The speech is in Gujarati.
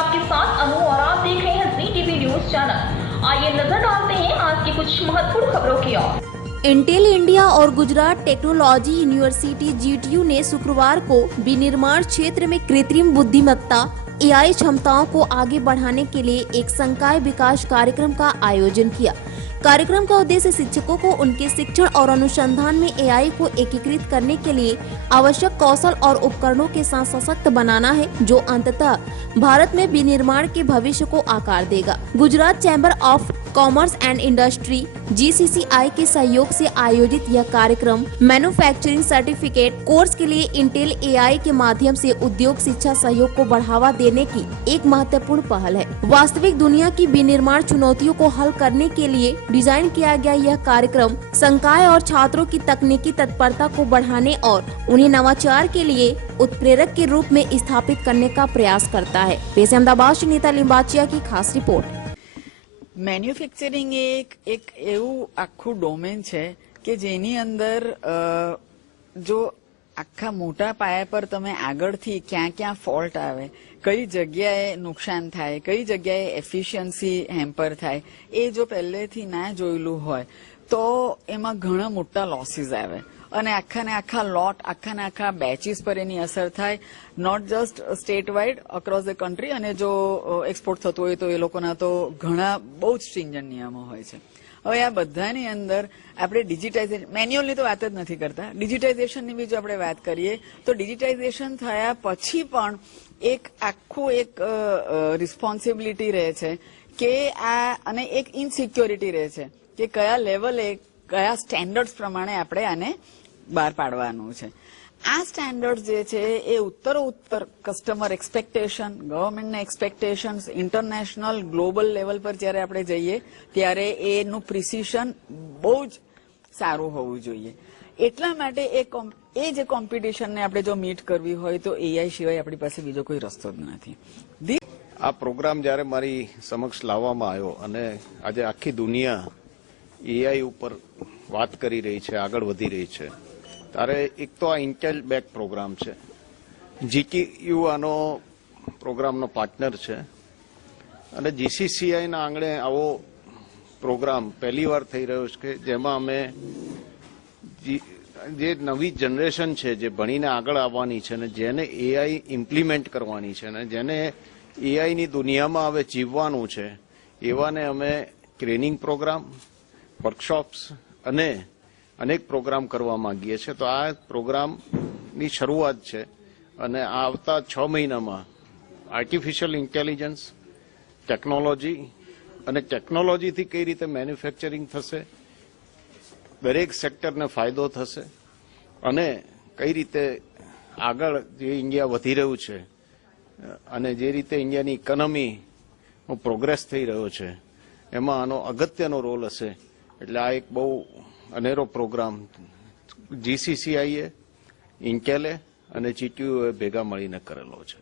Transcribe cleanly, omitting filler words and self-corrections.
आपके साथ अनु और आप देख रहे हैं जी टीवी न्यूज चैनल। आइए नजर डालते हैं आज की कुछ महत्वपूर्ण खबरों की ओर। इंटेल इंडिया और गुजरात टेक्नोलॉजी यूनिवर्सिटी जीटीयू ने शुक्रवार को विनिर्माण क्षेत्र में कृत्रिम बुद्धिमत्ता एआई क्षमताओं को आगे बढ़ाने के लिए एक संकाय विकास कार्यक्रम का आयोजन किया। कार्यक्रम का उद्देश्य शिक्षकों को उनके शिक्षण और अनुसंधान में एआई को एकीकृत करने के लिए आवश्यक कौशल और उपकरणों के साथ सशक्त बनाना है, जो अंततः भारत में विनिर्माण के भविष्य को आकार देगा। Gujarat chamber of commerce and industry GCCI के सहयोग से आयोजित यह कार्यक्रम मैन्युफैक्चरिंग सर्टिफिकेट कोर्स के लिए इंटेल एआई के माध्यम से उद्योग शिक्षा सहयोग को बढ़ावा देने की एक महत्वपूर्ण पहल है। वास्तविक दुनिया की विनिर्माण चुनौतियों को हल करने के लिए डिजाइन किया गया यह कार्यक्रम संकाय और छात्रों की तकनीकी तत्परता को बढ़ाने और उन्हें नवाचार के लिए उत्प्रेरक के रूप में स्थापित करने का प्रयास करता है। पेश अहमदाबाद से नीता लिंबाचिया की खास रिपोर्ट। મેન્યુફેક્ચરિંગ એક એવું આખું ડોમેન છે કે જેની અંદર જો આખા મોટા પાયા પર તમે આગળથી ક્યાં ફોલ્ટ આવે, કઈ જગ્યાએ નુકસાન થાય, કઈ જગ્યાએ એફિશિયન્સી હેમ્પર થાય, એ જો પહેલેથી ના જોયેલું હોય તો એમાં ઘણા મોટા લોસીસ આવે અને આખાને આખા લોટ, આખાને આખા બેચીસ પર એની અસર થાય, not just state wide across the country. અને જો એક્સપોર્ટ થતું હોય તો એ લોકોના તો ઘણા બહુ જ સ્ટ્રિંજન્ટ નિયમો હોય છે। હવે આ બધાની અંદર આપણે ડિજિટાઇઝેશન, મેન્યુઅલની તો વાત જ નથી કરતા, ડિજિટાઇઝેશનની બી જો આપણે વાત કરીએ તો ડિજિટાઇઝેશન થયા પછી પણ એક આખું એક રિસ્પોન્સિબિલિટી રહે છે કે આ, અને એક ઇનસિક્યોરિટી રહે છે કે કયા લેવલે કયા સ્ટેન્ડર્ડ્સ પ્રમાણે આપણે આને બહાર પાડવાનું છે। આ સ્ટેન્ડર્ડ જે છે એ ઉત્તરોત્તર કસ્ટમર એક્સપેક્ટેશન, ગવર્મેન્ટના એક્સપેક્ટેશન્સ, ઇન્ટરનેશનલ ગ્લોબલ લેવલ પર જ્યારે આપણે જઈએ ત્યારે એનું પ્રિસિશન બહુ જ સારું હોવું જોઈએ। એટલા માટે એ જે કોમ્પિટિશનને આપણે જો મીટ કરવી હોય તો એઆઈ સિવાય આપણી પાસે બીજો કોઈ રસ્તો જ નથી। આ પ્રોગ્રામ જ્યારે મારી સમક્ષ લાવવામાં આવ્યો અને આજે આખી દુનિયા એઆઈ ઉપર વાત કરી રહી છે, આગળ વધી રહી છે, ત્યારે એક તો આ ઇન્ટેલ બેક પ્રોગ્રામ છે, જીટીયુ આનો પ્રોગ્રામનો પાર્ટનર છે અને જીસીસીઆઈના આંગણે આવો પ્રોગ્રામ પહેલીવાર થઈ રહ્યો છે જેમાં અમે જે નવી જનરેશન છે જે ભણીને આગળ આવવાની છે ને જેને એઆઈ ઇમ્પ્લિમેન્ટ કરવાની છે ને જેને એઆઈની દુનિયામાં હવે જીવવાનું છે એવાને અમે ટ્રેનિંગ પ્રોગ્રામ, વર્કશોપ્સ અને અનેક પ્રોગ્રામ કરવા માંગીએ છીએ। તો આ પ્રોગ્રામની શરૂઆત છે અને આવતા 6 મહિનામાં આર્ટિફિશિયલ ઇન્ટેલિજન્સ, ટેકનોલોજી અને ટેકનોલોજીથી કઈ રીતે મેન્યુફેક્ચરિંગ થશે, દરેક સેક્ટરને ફાયદો થશે અને કઈ રીતે આગળ જે ઇન્ડિયા વધી રહ્યું છે અને જે રીતે ઇન્ડિયાની ઇકોનોમીનો પ્રોગ્રેસ થઈ રહ્યો છે એમાં આનો અગત્યનો રોલ હશે। એટલે આ એક બહુ અનેરો પ્રોગ્રામ જીસીસીઆઈએ, ઇન્ટેલે અને જીટીયુએ ભેગા મળીને કરેલો છે।